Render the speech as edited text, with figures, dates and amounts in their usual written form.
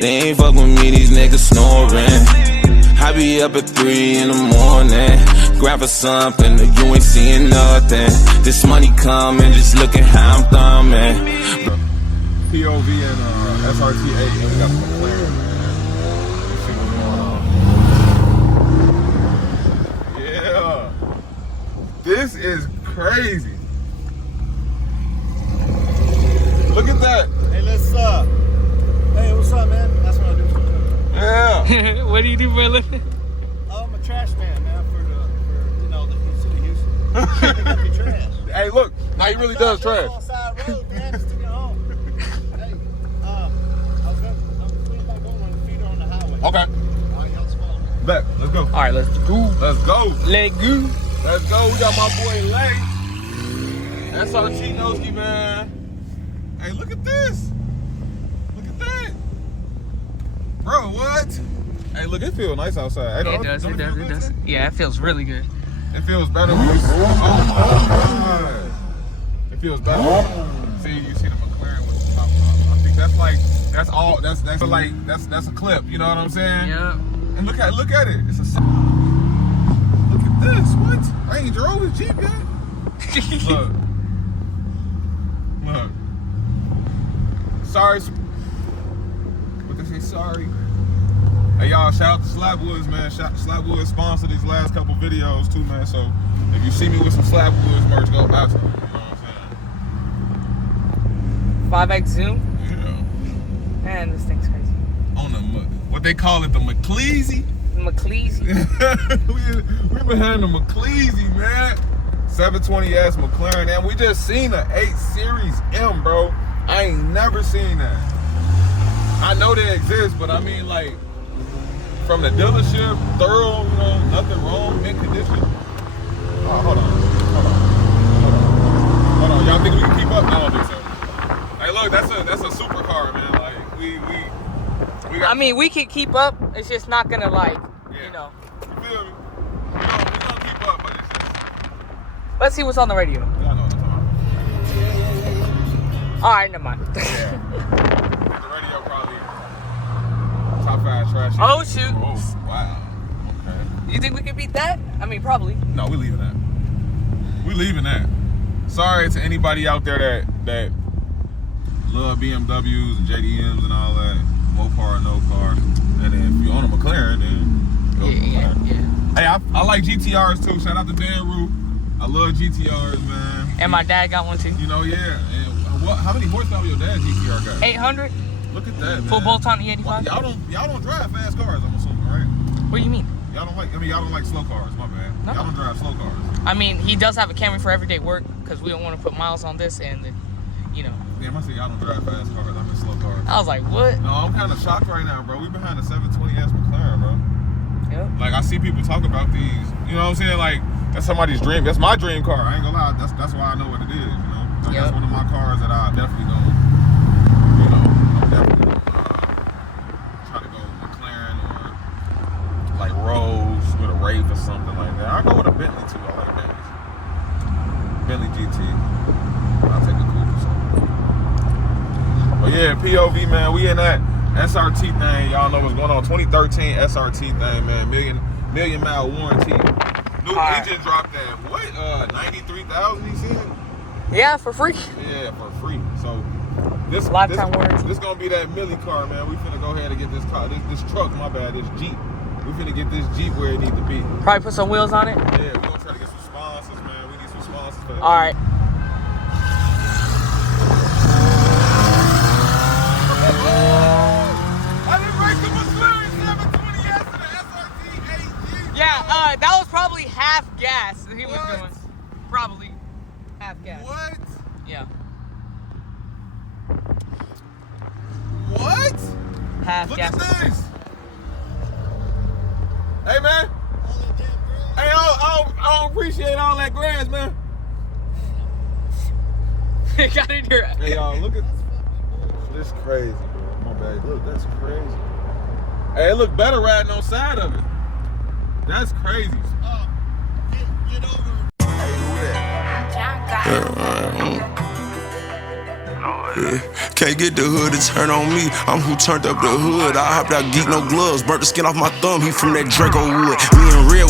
They ain't fuck with me, these niggas snoring. I be up at 3 in the morning, grab for something, you ain't seeing nothing. This money coming, just looking how I'm thumbing. POV and SRT8, and we got the McLaren, man. Let's see what's going on. Yeah, this is crazy. Look at that. Hey, let's hey, what's up, man? That's what I do for a living. Yeah. What do you do for a living? I'm a trash man, man, for you know, the city of Houston. Pick up your trash. Hey, look, now he really does trash. On side road, man, just to get home. Hey, I'm swinging back over and feet on the highway. Okay. All right, y'all follow me. Bet. Let's go. All right, let's go. Let's go. Let go. Let's go. We got my boy Lay. SRT Noski, man. Hey, look at this. Look at that. Bro, what? Hey, look, it feels nice outside. Hey, It does. Yeah, it feels really good. It feels better when you oh my God. It feels better. See, you see the McLaren with the top off. I think that's all that's a clip, you know what I'm saying? Yeah. And look at it. It's a look at this. What? I ain't drove this Jeep yet. Look. Look. Sorry. What they say, sorry. Hey y'all, shout out to Slapwoods, man. Slapwoods sponsored these last couple videos too, man. So if you see me with some Slapwoods merch, go buy some. You know what I'm saying? 5X zoom? Yeah. Man, this thing's crazy. On the what they call it, the McLeasy. McLeasy. we behind the McLeasy, man. 720S McLaren, and we just seen the 8 Series M, bro. I ain't never seen that. I know they exist, but I mean, like, from the dealership, thorough, you know, nothing wrong, mint condition. Oh, hold on. Y'all think we can keep up? I don't think so. Hey, look, that's a supercar, man. Like, we got, I mean, we can keep up. It's just not gonna you know. You feel me? We gonna keep up, but it's just. Let's see what's on the radio. Y'all know what I'm talking about. All right, never mind. Yeah. The radio probably top 5 trash. Oh shoot! Oh wow. Okay. You think we can beat that? I mean, probably. No, we leaving that. We leaving that. Sorry to anybody out there that love BMWs and JDMs and all that. Mopar, no car. And then if you own a McLaren, then go McLaren. Yeah. Hey, I like GTRs too. Shout out to Dan Rue. I love GTRs, man. And my dad got one too. You know, yeah. And how many horsepower your dad's GTR got? 800. Look at that, man. Full bolt on E85. Well, y'all don't drive fast cars, I'm assuming, right? What do you mean? Y'all don't like slow cars, my bad. No. Y'all don't drive slow cars. I mean, he does have a Camry for everyday work because we don't want to put miles on this and, you know. Yeah, I say y'all don't drive fast cars, I'm in slow cars. I was like, what? No, I'm kind of shocked right now, bro. We behind the 720S McLaren, bro. Yep. Like, I see people talk about these, you know what I'm saying? Like, that's somebody's dream. That's my dream car. I ain't gonna lie. That's why I know what it is, you know? Like, Yep. That's one of my cars that I definitely gonna, you know, I'm definitely gonna try to go McLaren or, like, Rolls with a Wraith or something like that. I'll go with a Bentley, too. I like Bentleys. Bentley GT. I'll take a coupe or something. But yeah, POV, man, we in that SRT thing. Y'all know what's going on. 2013 SRT thing, man. Million mile warranty. New engine dropped at what? 93,000. He said. Yeah, for free. Yeah, for free. So this lifetime warranty. This gonna be that Millie car, man. We finna go ahead and get this car, this truck. My bad, this Jeep. We finna get this Jeep where it needs to be. Probably put some wheels on it. Yeah, we gonna try to get some sponsors, man. We need some sponsors for that. All right. Yeah, that was probably half gas he was doing. Probably half gas. What? Yeah. What? Half Look gas. at this. Hey, man. Hey, I don't appreciate all that grass, man. It got in your. Hey, y'all, look at this. Crazy, bro. My bad. Look, that's crazy. Hey, it look better riding on side of it. That's crazy. Get over. Hey, who that? Yeah. Can't get the hood to turn on me. I'm who turned up the hood. I hopped out, geek, no gloves. Burnt the skin off my thumb. He from that Draco wood. Me and Red was